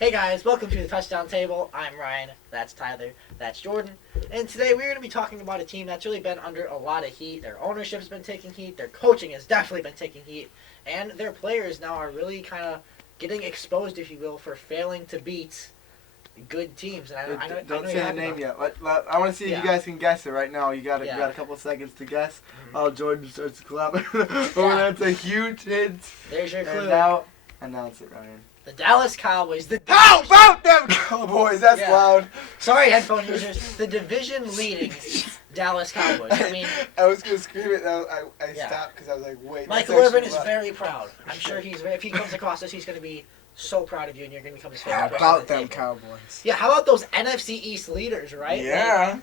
Hey guys, welcome to the Touchdown Table. I'm Ryan, that's Tyler, that's Jordan. And today we're going to be talking about a team that's really been under a lot of heat. Their ownership's been taking heat, their coaching has definitely been taking heat, and their players now are really kind of getting exposed, if you will, for failing to beat good teams. And Don't say the name yet. I want to see if you guys can guess it right now. You got a couple seconds to guess. Mm-hmm. Oh, Jordan starts clapping. That's a huge hint. There's your clue. And now, announce it, Ryan. The Dallas Cowboys. How about them Cowboys? That's loud. Sorry, headphone users. The division-leading Dallas Cowboys. I mean, I was going to scream it. I stopped because I was like, wait. Michael Irvin is very proud. I'm sure if he comes across this, he's going to be so proud of you, and you're going to become his favorite. How about them Cowboys? Yeah, how about those NFC East leaders, right? Yeah. Like,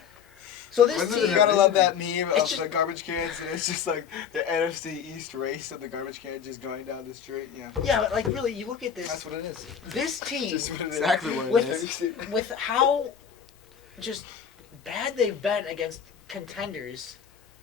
so this team, you gotta love that meme of the garbage cans, and it's just like the NFC East race of the garbage can just going down the street. Yeah. Yeah, but like really, you look at this. That's what it is. This team, exactly what it is. With how just bad they've been against contenders.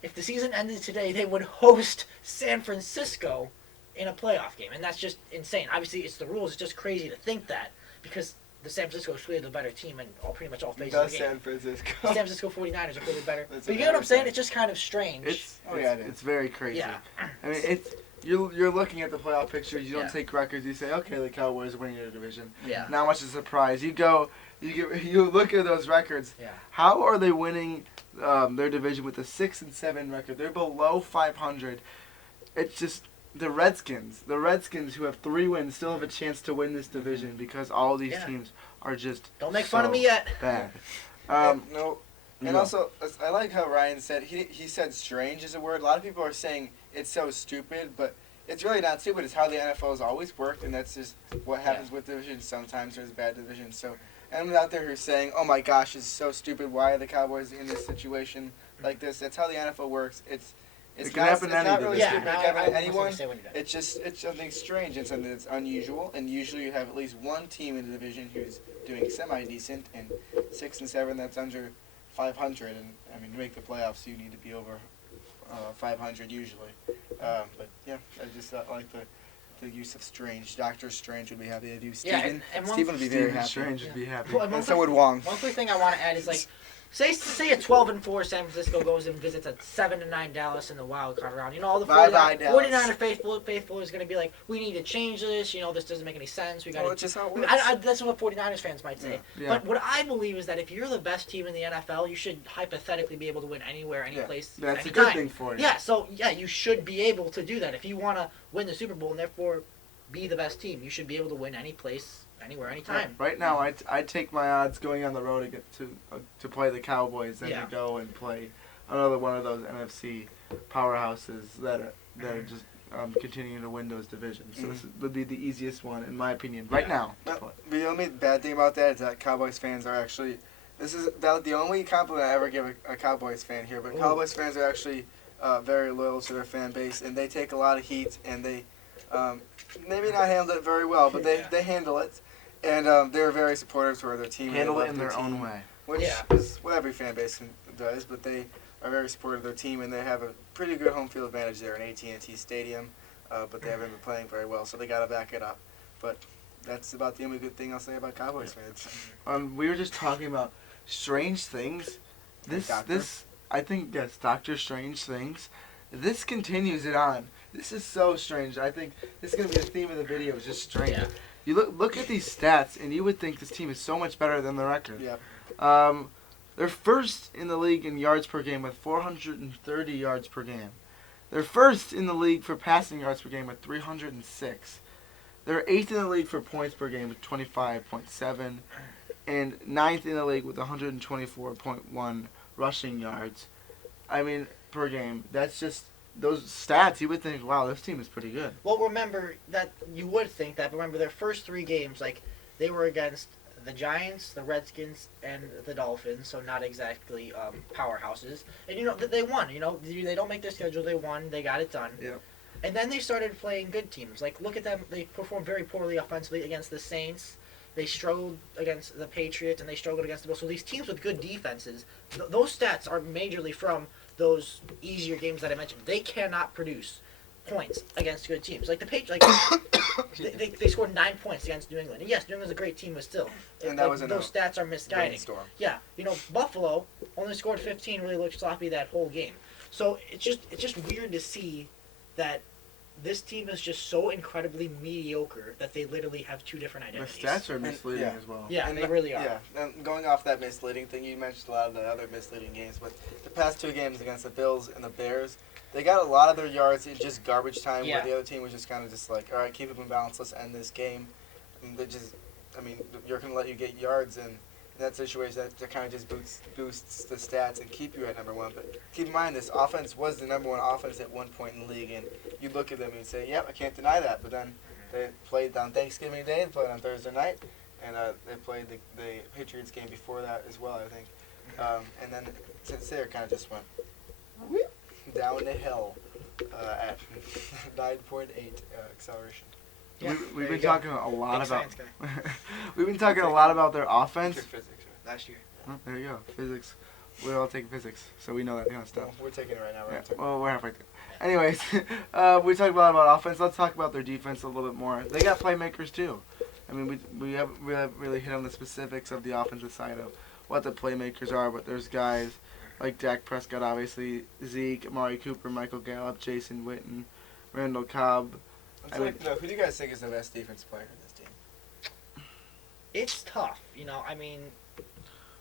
If the season ended today, they would host San Francisco in a playoff game, and that's just insane. Obviously, it's the rules. It's just crazy to think that because the San Francisco is clearly the better team in pretty much all phases of the game. San Francisco. The San Francisco 49ers are clearly better. But you get what I'm saying? It's just kind of strange. It's very crazy. Yeah. I mean, you're looking at the playoff pictures. You don't take records. You say, okay, the Cowboys are winning their division. Yeah. Not much of a surprise. You look at those records. Yeah. How are they winning their division with a 6-7 record? They're below 500. It's just. The Redskins, who have 3 wins, still have a chance to win this division because all these teams are just don't make fun of me yet. Bad. No. And also, I like how Ryan said, he said strange is a word. A lot of people are saying it's so stupid, but it's really not stupid. It's how the NFL has always worked, and that's just what happens with divisions. Sometimes there's bad divisions. So anyone out there who's saying, oh my gosh, this is so stupid, why are the Cowboys in this situation like this? That's how the NFL works. It's can happen to not really stupid. No, It can happen to I anyone. it's It's something strange and something that's unusual. And usually you have at least one team in the division who's doing semi-decent, and 6-7 that's under 500. And I mean, to make the playoffs, you need to be over 500 usually. But yeah, I just like the use of strange. Dr. Strange would be happy to do. Steven, Steven would be very happy. Strange would be happy. And so would Wong. One quick thing I want to add is like. Say a 12-4 San Francisco goes and visits a 7-9 Dallas in the wild card round. You know, all the 49er faithful is going to be like, we need to change this. You know, this doesn't make any sense. We got it's just how it works. That's what 49ers fans might say. Yeah. But what I believe is that if you're the best team in the NFL, you should hypothetically be able to win anywhere, any place, that's anytime. a good thing for you. Yeah, so you should be able to do that. If you want to win the Super Bowl and therefore be the best team, you should be able to win any place. Anywhere, anytime. Right now, I'd take my odds going on the road to play the Cowboys than to go and play another one of those NFC powerhouses that are just continuing to win those divisions. So this would be the easiest one, in my opinion, right now. The only bad thing about that is that Cowboys fans are actually. This is the only compliment I ever give a Cowboys fan here, but Cowboys fans are actually very loyal to their fan base, and they take a lot of heat, and they maybe not handle it very well, but they handle it. And they're very supportive toward their team. Handle it in their own way. Which is what every fan base does, but they are very supportive of their team, and they have a pretty good home field advantage there in AT&T Stadium, but they haven't been playing very well, so they got to back it up. But that's about the only good thing I'll say about Cowboys fans. We were just talking about strange things. I think, yes, Dr. Strange Things. This continues it on. This is so strange. I think this is going to be the theme of the video, is just strange. Yeah. You look at these stats, and you would think this team is so much better than the record. Yep. They're first in the league in yards per game with 430 yards per game. They're first in the league for passing yards per game with 306. They're eighth in the league for points per game with 25.7, and ninth in the league with 124.1 rushing yards. I mean, per game. That's just. Those stats, you would think, wow, this team is pretty good. Well, remember that you would think that. But remember, their first 3 games, like they were against the Giants, the Redskins, and the Dolphins, so not exactly powerhouses. And you know they won. You know they don't make their schedule. They won. They got it done. Yeah. And then they started playing good teams. Like look at them. They performed very poorly offensively against the Saints. They struggled against the Patriots, and they struggled against the Bills. So these teams with good defenses, those stats are majorly from those easier games that I mentioned. They cannot produce points against good teams. Like the Patriots, they scored 9 points against New England. And yes, New England's a great team, but still, And that was those stats are misguiding. Rainstorm. Yeah, Buffalo only scored 15, really looked sloppy that whole game. So it's just weird to see that this team is just so incredibly mediocre that they literally have two different The identities. stats are misleading as well. Yeah, And they really are. Yeah, and going off that misleading thing, you mentioned a lot of the other misleading games, but the past 2 games against the Bills and the Bears, they got a lot of their yards in just garbage time, Yeah. where the other team was just kind of just like, all right, keep it in balance, let's end this game. And they just, you're going to let you get yards, and in that situation, that kind of just boosts the stats and keep you at number 1. But keep in mind, this offense was the number 1 offense at one point in the league, and you look at them and say, yep, I can't deny that. But then they played on Thanksgiving Day, they played on Thursday night, and they played the Patriots game before that as well, I think. And then since there, kind of just went down the hill at 9.8 acceleration. Yeah, We've there been you go. talking a lot Big about. science guy. We've been talking a lot about their offense. Took physics, right? Last year. Oh, there you go, physics. We all take physics, so we know that kind of stuff. Well, we're taking it right now. Yeah, Right? well, we're halfway through. Anyways, we talked a lot about offense. Let's talk about their defense a little bit more. They got playmakers too. I mean, we haven't really hit on the specifics of the offensive side of what the playmakers are, but there's guys like Dak Prescott, obviously, Zeke, Amari Cooper, Michael Gallup, Jason Witten, Randall Cobb. Who do you guys think is the best defensive player in this team? It's tough,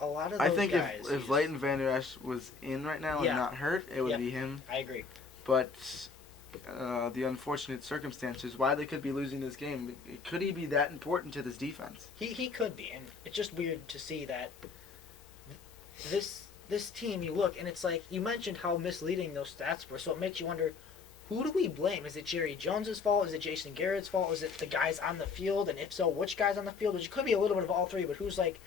a lot of those I think guys. if Leighton Vander Esch was in right now Yeah. and not hurt, it would Yep. be him. I agree. But the unfortunate circumstances, why they could be losing this game, could he be that important to this defense? He could be, and it's just weird to see that this team, you look, and it's like, you mentioned how misleading those stats were, so it makes you wonder, who do we blame? Is it Jerry Jones's fault? Is it Jason Garrett's fault? Is it the guys on the field? And if so, which guys on the field? Which could be a little bit of all three, but who's like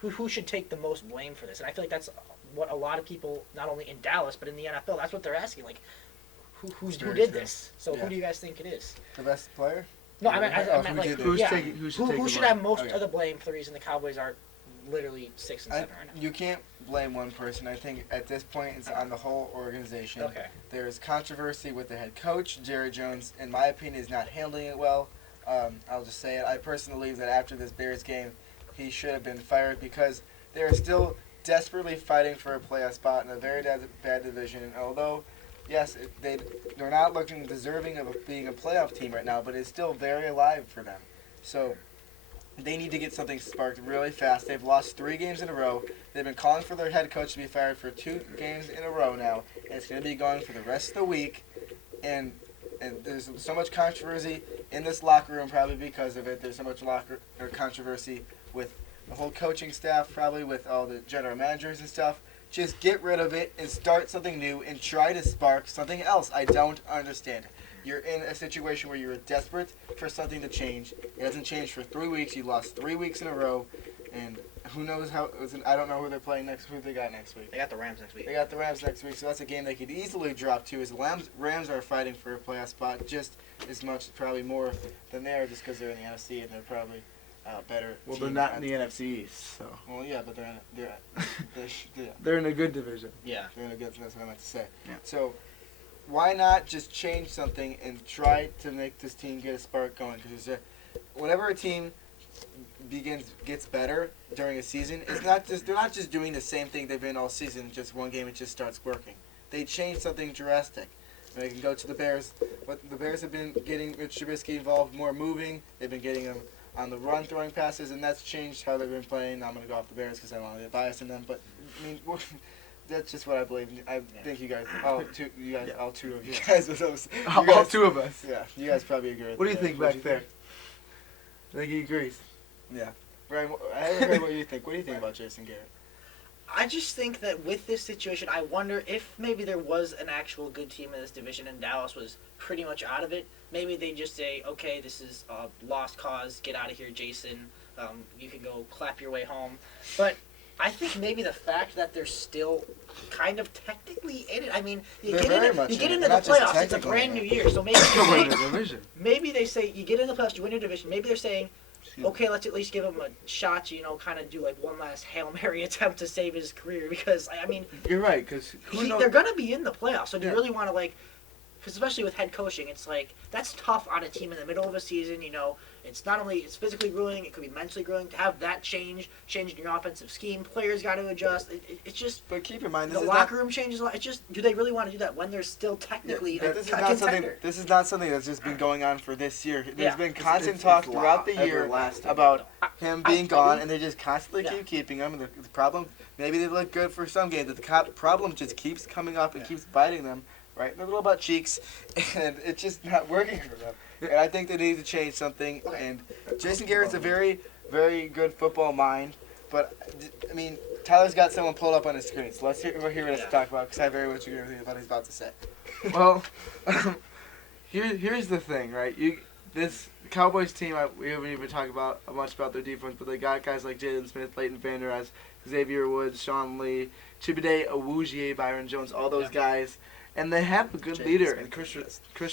who should take the most blame for this? And I feel like that's what a lot of people, not only in Dallas, but in the NFL, that's what they're asking. Like, who Very did true. this? So Yeah. who do you guys think it is? The best player? No, I meant Oh, like, who did it? Who should yeah. take Who the should blame? have most Okay. of the blame for the reason the Cowboys are literally 6 and 7 right now? You can't blame one person. I think at this point it's on the whole organization. Okay. There's controversy with the head coach. Jerry Jones, in my opinion, is not handling it well. I'll just say it. I personally believe that after this Bears game, he should have been fired because they're still desperately fighting for a playoff spot in a very bad division. And although, yes, they're not looking deserving of being a playoff team right now, but it's still very alive for them. So they need to get something sparked really fast. They've lost 3 games in a row. They've been calling for their head coach to be fired for 2 games in a row now, and it's going to be going for the rest of the week. And there's so much controversy in this locker room probably because of it. There's so much controversy with the whole coaching staff, probably with all the general managers and stuff. Just get rid of it and start something new and try to spark something else. I don't understand it. You're in a situation where you're desperate for something to change. It hasn't changed for 3 weeks. You lost 3 weeks in a row, and who knows how? I don't know who they're playing next. Who they got next week? They got the Rams next week. They got the Rams next week, so that's a game they could easily drop to. As the Rams are fighting for a playoff spot just as much, probably more than they are, just because they're in the NFC and they're probably better. Well, team they're not at- in the NFC East, so Well, yeah, but they're they're in a good division. Yeah. They're in a good. That's what I meant to say. Yeah. So, why not just change something and try to make this team get a spark going? Because whenever a team gets better during a season, they're not just doing the same thing they've been all season. Just one game, it just starts working. They change something drastic. They can go to the Bears. But the Bears have been getting Mitch Trubisky involved, more moving. They've been getting him on the run, throwing passes, and that's changed how they've been playing. I'm going to go off the Bears because I don't want to get biased in them, but I mean, that's just what I believe. I think you guys, all two of you guys, All 2 of us. yeah, you guys probably agree. With What do you that. think back there? I think he agrees. Yeah, Brian, I haven't heard what you think. What do you think about Jason Garrett? I just think that with this situation, I wonder if maybe there was an actual good team in this division and Dallas was pretty much out of it. Maybe they just say, okay, this is a lost cause. Get out of here, Jason. You can go clap your way home. But I think maybe the fact that they're still kind of technically in it. I mean, you They're get very into much the in it. Not just playoffs. It's a technically brand in new it. year, so maybe Still winning the division. maybe they say you get in the playoffs, you win your division. Maybe they're saying, okay, let's at least give him a shot to, kind of do like one last Hail Mary attempt to save his career because, I mean, You're right, because they're going to be in the playoffs, so do you Yeah. really want to, because especially with head coaching, it's like that's tough on a team in the middle of a season. It's not only it's physically grueling, it could be mentally grueling to have that changing your offensive scheme. Players got to adjust. It's just. But keep in mind, the locker room changes a lot. It's just, do they really want to do that when there's still technically a contender? This is not something that's just been going on for this year. There's been constant it's talk throughout the year everlasting. about him being gone, and they just constantly Yeah. keep keeping him. And the problem, maybe they look good for some games, but the problem just keeps coming up and keeps biting them right in the little butt cheeks, and it's just not working for them. And I think they need to change something. And Jason Garrett's a very, very good football mind, but I mean, Tyler's got someone pulled up on his screen, so let's hear what he has to talk about, because I very much agree with what he's about to say. Well, here's the thing, right? This Cowboys team, we haven't even talked about much about their defense, but they got guys like Jalen Smith, Leighton Vander Esch, Xavier Woods, Sean Lee, Chibide Awuzie, Byron Jones, all those guys, and they have a good leader in Chris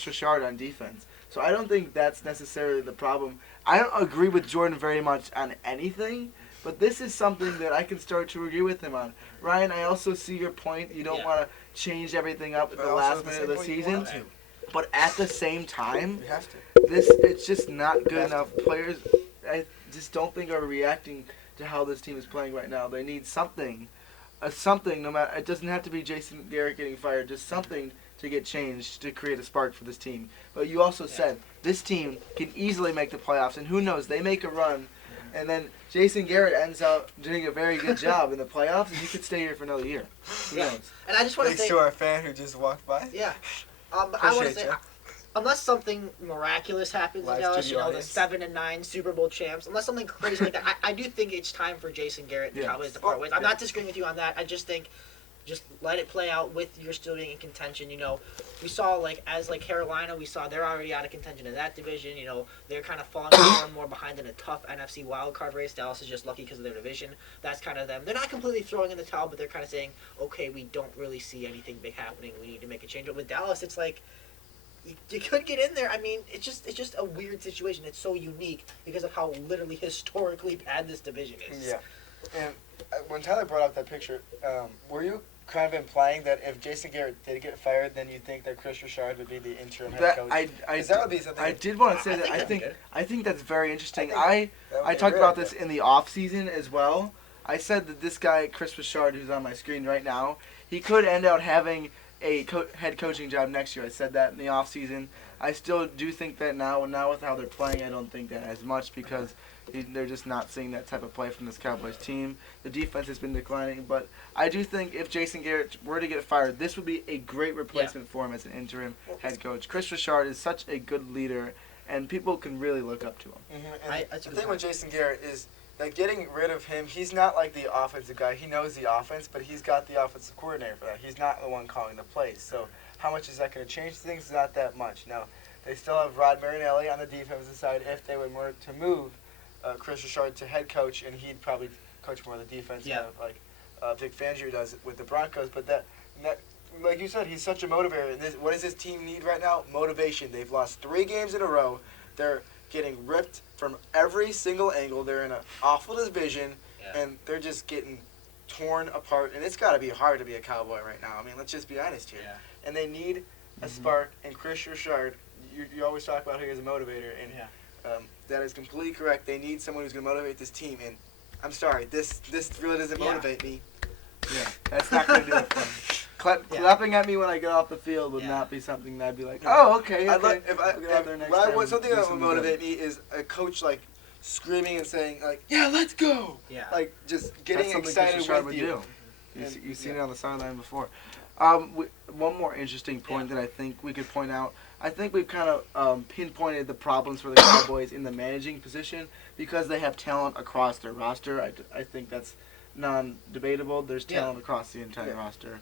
Richard on defense. So I don't think that's necessarily the problem. I don't agree with Jordan very much on anything, but this is something that I can start to agree with him on. Ryan, I also see your point. You don't want to change everything up at the last minute of the season. But at the same time, You have to. it's just not good enough. Players, I just don't think are reacting to how this team is playing right now. They need something, no matter. It doesn't have to be Jason Garrett getting fired. Just something to get changed to create a spark for this team. But you also said this team can easily make the playoffs, and who knows? They make a run, and then Jason Garrett ends up doing a very good job in the playoffs, and he could stay here for another year. Who knows? And I just want to Thanks say, to our fan who just walked by. yeah. I want to Appreciate say, ya. unless something miraculous happens Live in Dallas, studio the audience. 7-9 Super Bowl champs, unless something crazy like that, I do think it's time for Jason Garrett and Yes. Cowboys to part ways. I'm not disagreeing with you on that. I just think, just let it play out with your still being in contention. We saw as Carolina, we saw they're already out of contention in that division. They're kind of falling more and more behind in a tough NFC wildcard race. Dallas is just lucky because of their division. That's kind of them. They're not completely throwing in the towel, but they're kind of saying, okay, we don't really see anything big happening. We need to make a change. But with Dallas, it's like, you could get in there. I mean, it's just a weird situation. It's so unique because of how literally historically bad this division is. Yeah. And when Tyler brought up that picture, were you kind of implying that if Jason Garrett did get fired, then you think that Chris Richard would be the interim head coach? That would be something. I did want to say that. I think that's very interesting. I talked about this in the off season as well. I said that this guy Chris Richard, who's on my screen right now, he could end up having a head coaching job next year. I said that in the off season. I still do think that now, and now with how they're playing, I don't think that as much because they're just not seeing that type of play from this Cowboys team. The defense has been declining, but I do think if Jason Garrett were to get fired, this would be a great replacement for him as an interim head coach. Chris Richard is such a good leader, and people can really look up to him. Mm-hmm. And the thing with Jason Garrett is that getting rid of him, he's not like the offensive guy. He knows the offense, but he's got the offensive coordinator for that. He's not the one calling the plays. So how much is that going to change things? Not that much. Now, they still have Rod Marinelli on the defensive side if they would work to move Chris Richard to head coach, and he'd probably coach more of the defense, like Vic Fangio does with the Broncos. But that, like you said, he's such a motivator. And what does this team need right now? Motivation. They've lost 3 games in a row. They're getting ripped from every single angle. They're in an awful division, and they're just getting torn apart. And it's got to be hard to be a Cowboy right now. I mean, let's just be honest here. Yeah. And they need a spark. And Chris Richard, you always talk about how he's a motivator, and that is completely correct. They need someone who's going to motivate this team. And I'm sorry, this really doesn't motivate me. Yeah, that's not going to do it for me. Clapping at me when I get off the field would not be something that I'd be like, oh, okay. Something that would motivate me is a coach screaming and saying yeah, let's go. Yeah. Just getting excited with you. You've seen it on the sideline before. One more interesting point that I think we could point out. I think we've kind of pinpointed the problems for the Cowboys in the managing position because they have talent across their roster. I think that's non-debatable. There's talent across the entire roster.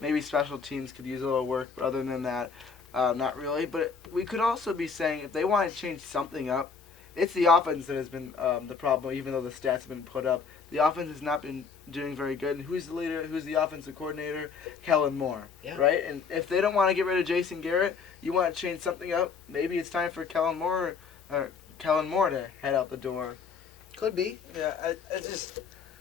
Maybe special teams could use a little work, but other than that, not really. But we could also be saying if they want to change something up, it's the offense that has been the problem, even though the stats have been put up. The offense has not been doing very good. And who's the leader? Who's the offensive coordinator? Kellen Moore, right? And if they don't want to get rid of Jason Garrett, you want to change something up, maybe it's time for Kellen Moore to head out the door. Could be. Yeah,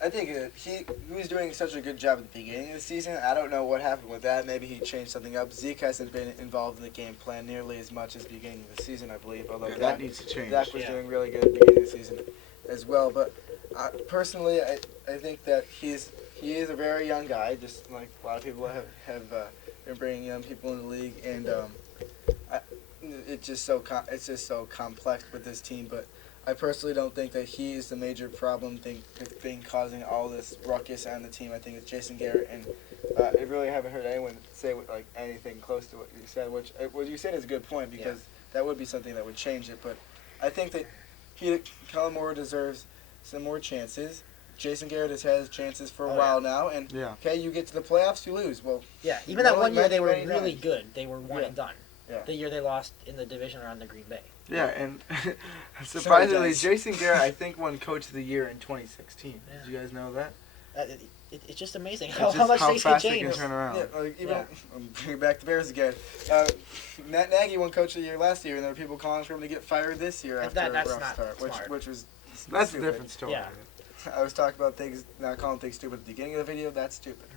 I think he was doing such a good job at the beginning of the season. I don't know what happened with that. Maybe he changed something up. Zeke hasn't been involved in the game plan nearly as much as the beginning of the season, I believe. Although that needs to change. Dak was doing really good at the beginning of the season as well. But personally, I think that he is a very young guy, just like a lot of people have been bringing young people in the league, and it's just so complex with this team. But I personally don't think that he is the major problem thing causing all this ruckus on the team. I think it's Jason Garrett, and I really haven't heard anyone say like anything close to what you said. Which what you said is a good point because that would be something that would change it. But I think that Kellen Moore deserves some more chances. Jason Garrett has had chances for a while now, and okay, you get to the playoffs, you lose. Well, even that one year they were really good. They were one and done. Yeah. The year they lost in the division around the Green Bay. Yeah, and surprisingly, Jason Garrett, I think, won Coach of the Year in 2016. Yeah. Did you guys know that? It's just amazing It's how much things can fast change. they can turn around. I'm bringing back the Bears again. Matt Nagy won Coach of the Year last year, and there were people calling for him to get fired this year after a rough start, which was that's stupid. a different story. Yeah. I was talking about things, not calling things stupid at the beginning of the video. That's stupid.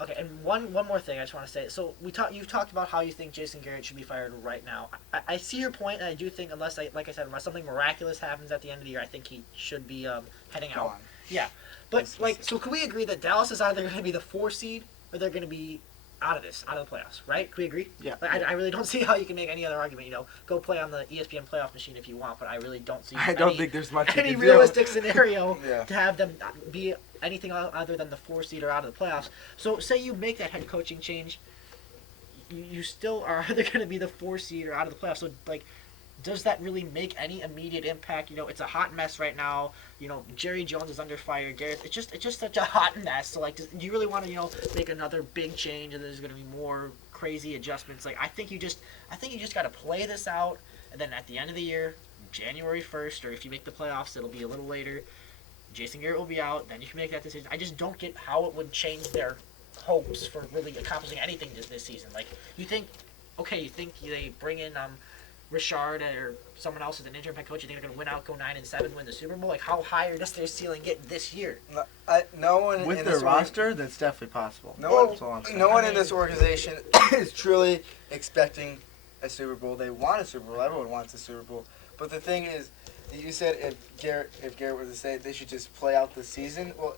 Okay, and one more thing I just want to say. So you've talked about how you think Jason Garrett should be fired right now. I see your point, and I do think unless something miraculous happens at the end of the year, I think he should be heading out. Yeah, but so can we agree that Dallas is either going to be the 4 seed or they're going to be out of the playoffs, right? Can we agree? Yeah. I really don't see how you can make any other argument. Go play on the ESPN playoff machine if you want, but I really don't see. I don't think there's much any you can realistic scenario Yeah. to have them be anything other than the 4 seed or out of the playoffs. So say you make that head coaching change, you still are either going to be the 4 seed or out of the playoffs. So does that really make any immediate impact? It's a hot mess right now. Jerry Jones is under fire. Garrett, it's just such a hot mess. So do you really want to make another big change and there's going to be more crazy adjustments? I think you just got to play this out, and then at the end of the year, January 1st, or if you make the playoffs, it'll be a little later. Jason Garrett will be out. Then you can make that decision. I just don't get how it would change their hopes for really accomplishing anything this season. You think they bring in Richard or someone else as an interim head coach, you think they're going to win out, go 9-7, win the Super Bowl? How high does their ceiling get this year? No one with in their this roster, that's definitely possible. No one in this organization is truly expecting a Super Bowl. They want a Super Bowl. Everyone wants a Super Bowl. But the thing is, you said if Garrett were to say they should just play out the season. Well,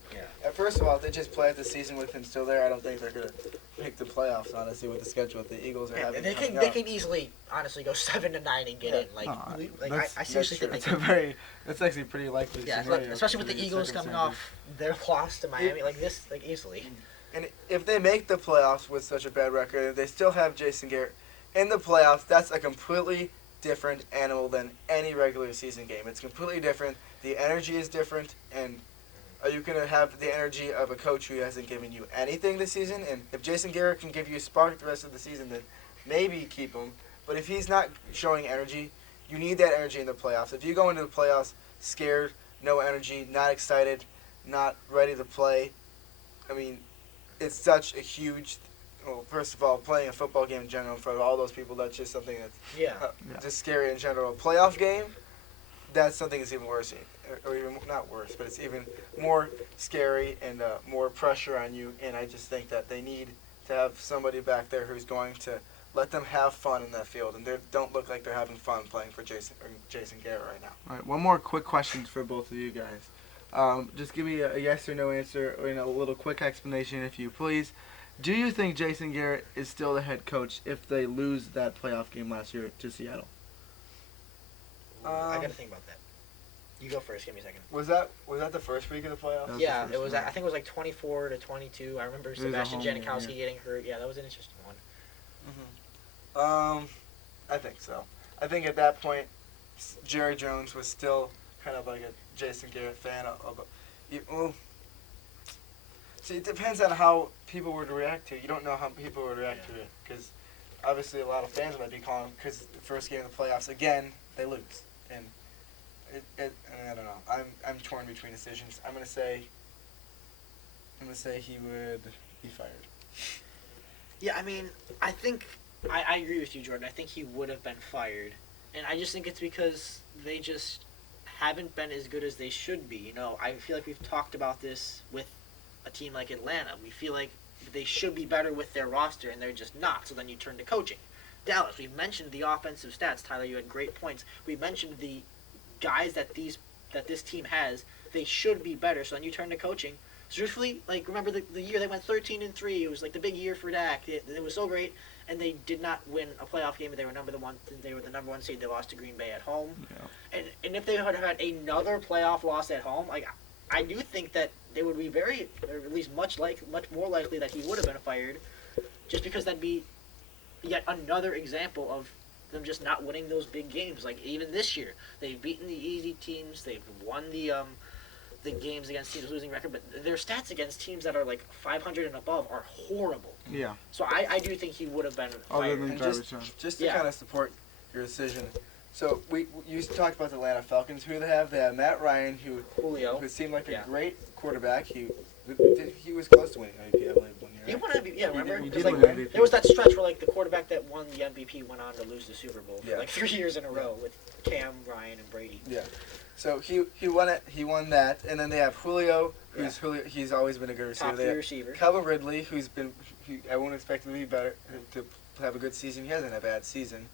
first of all, if they just play out the season with him still there, I don't think they're going to make the playoffs, honestly, with the schedule that the Eagles are having. They can easily, honestly, go 7-9 and get in. I seriously think they can. That's actually pretty likely. Yeah, especially with the Eagles coming off their loss to Miami, easily. And if they make the playoffs with such a bad record, and they still have Jason Garrett in the playoffs, that's a completely different animal than any regular season game. It's completely different. The energy is different, and are you going to have the energy of a coach who hasn't given you anything this season? And if Jason Garrett can give you a spark the rest of the season, then maybe keep him. But if he's not showing energy, you need that energy in the playoffs. If you go into the playoffs scared, no energy, not excited, not ready to play, I mean, it's such a huge. Well, first of all, playing a football game in general in front of all those people, that's just something that's just scary in general. Playoff game, that's something that's even worse, or even not worse, but it's even more scary and more pressure on you. And I just think that they need to have somebody back there who's going to let them have fun in that field, and they don't look like they're having fun playing for Jason Garrett right now. All right, one more quick question for both of you guys. Just give me a yes or no answer, or a little quick explanation, if you please. Do you think Jason Garrett is still the head coach if they lose that playoff game last year to Seattle? I got to think about that. You go first. Give me a second. Was that the first week of the playoffs? Yeah, it was. I think it was 24-22. I remember Sebastian Janikowski getting hurt. Yeah, that was an interesting one. I think so. I think at that point, Jerry Jones was still kind of like a Jason Garrett fan see, it depends on how people would react to it. You don't know how people would react to it because obviously a lot of fans might be calling because the first game of the playoffs again they lose, and I don't know. I'm torn between decisions. I'm gonna say he would be fired. Yeah, I mean, I think I agree with you, Jordan. I think he would have been fired, and I just think it's because they just haven't been as good as they should be. You know, I feel like we've talked about this with a team like Atlanta. We feel like they should be better with their roster, and they're just not. So then you turn to coaching. Dallas, we've mentioned the offensive stats. Tyler, you had great points. We mentioned the guys that this team has. They should be better. So then you turn to coaching. So truthfully, like, remember the year they went 13-3. It was like the big year for Dak. It was so great, and they did not win a playoff game. They were the number one seed. They lost to Green Bay at home. Yeah. And if they had had another playoff loss at home, like, I do think that they would be or at least much more likely that he would have been fired, just because that'd be yet another example of them just not winning those big games. Like, even this year, they've beaten the easy teams. They've won the games against teams with losing record, but their stats against teams that are like 500 and above are horrible. Yeah. So I do think he would have been fired. And just to kind of support your decision. So you talked about the Atlanta Falcons. Who they have? They have Matt Ryan, who seemed like a great quarterback. He was close to winning MVP, I believe, one year. He won MVP. Yeah, remember? He did like, win MVP. There was that stretch where like the quarterback that won the MVP went on to lose the Super Bowl for like 3 years in a row with Cam, Ryan, and Brady. Yeah. So he won it. He won that, and then they have Julio, he's always been a good receiver. Top 3 receiver. Calvin Ridley, I won't expect him to be better to have a good season. He hasn't had a bad season.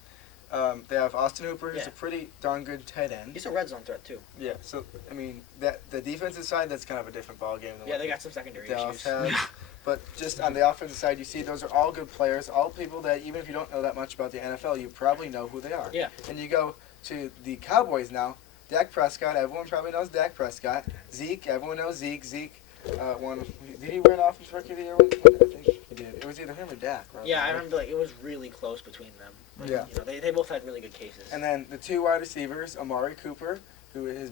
They have Austin Hooper, who's a pretty darn good tight end. He's a red zone threat too. Yeah. So I mean the defensive side, that's kind of a different ballgame. Yeah, they got some secondary Dallas issues. has. But just on the offensive side, you see those are all good players, all people that even if you don't know that much about the NFL, you probably know who they are. Yeah. And you go to the Cowboys now. Dak Prescott, everyone probably knows Dak Prescott. Zeke, everyone knows Zeke. Zeke won. Did he win Offensive Rookie of the Year? I think he did. It was either him or Dak. Right? Yeah, I remember like it was really close between them. Like, Yeah. You know, they both had really good cases. And then the 2 wide receivers, Amari Cooper, who's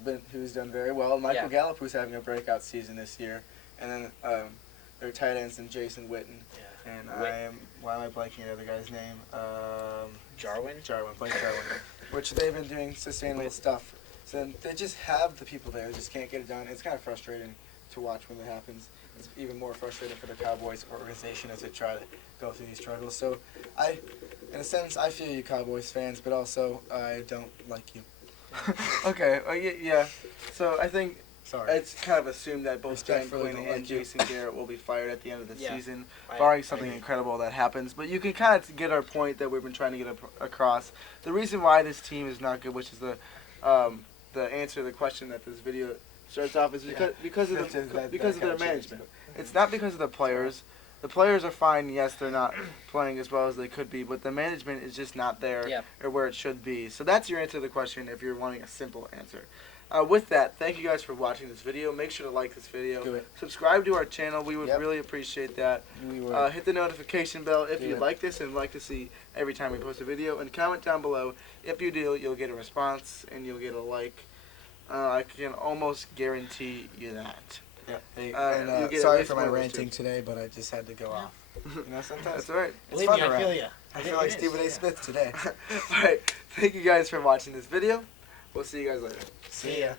done very well, and Michael Gallup, who's having a breakout season this year, and then their tight ends and Jason Witten. Yeah. And why am I blanking on the other guy's name? Blake Jarwin. Which they've been doing sustainable stuff. So they just have the people there, they just can't get it done. It's kind of frustrating to watch when it happens. It's even more frustrating for the Cowboys organization as they try to go through these struggles. So in a sense, I feel you Cowboys fans, but also I don't like you. Okay, yeah. So I think Sorry. it's kind of assumed that both Dan Respectfully Quinn don't and like you. Jason Garrett will be fired at the end of the season, I barring something agree. incredible that happens. But you can kind of get our point that we've been trying to get across. The reason why this team is not good, which is the answer to the question that this video starts off, is because of their management. It's not because of the players. The players are fine. Yes, they're not playing as well as they could be, but the management is just not there or where it should be. So that's your answer to the question if you're wanting a simple answer. With that, thank you guys for watching this video. Make sure to like this video. Do it. Subscribe to our channel. We would really appreciate that. We would. Hit the notification bell if you like this and like to see every time we post a video. And comment down below. If you do, you'll get a response and you'll get a like. I can almost guarantee you that. Yeah. Hey, sorry for my ranting today, but I just had to go off. You know, sometimes That's all right. it's Believe fun me, to I feel rant. you. I feel like Stephen A. Smith today. All right. Thank you guys for watching this video. We'll see you guys later. See ya.